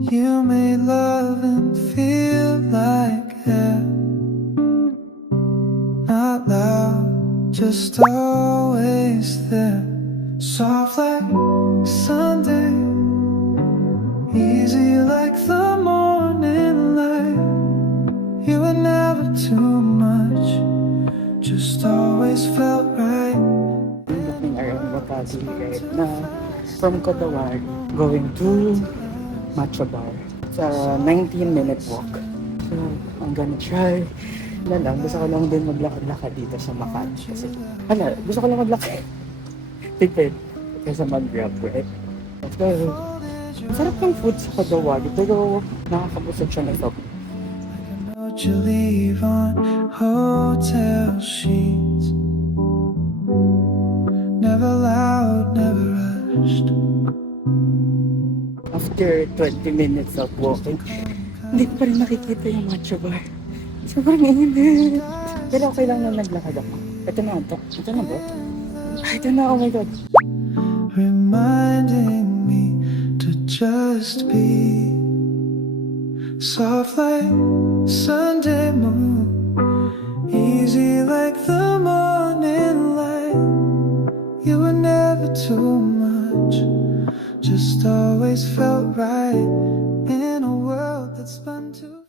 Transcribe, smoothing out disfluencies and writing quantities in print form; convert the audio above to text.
You made love and feel like air. Not loud, just always there. Soft like Sunday, easy like the morning light. You were never too much, just always felt right. Looking around Makati right now, from Kotawag going to Matcha Bar. It's a 19-minute walk. So, I'm gonna try. Gusto ko lang din maglakad-lakad dito sa Makati. Kasi, gusto ko lang maglakad. Tipid. Kaysa mag-grab, right? So, masarap yung food sa Kotawag. Pero, nakakabusog siya na ito. Note you leave on hotel sheets. Never loud, never rushed. After 20 minutes of walking, hindi ko pa rin nakikita yung Matcha Bar. Sobrang init. Pero okay lang na naglakad ako. Ito na ito. Ito na ba? Ito na, oh my God. Reminding me to just be soft like Sunday moon, easy like the morning light. You were never too much, just always felt right in a world that's spun too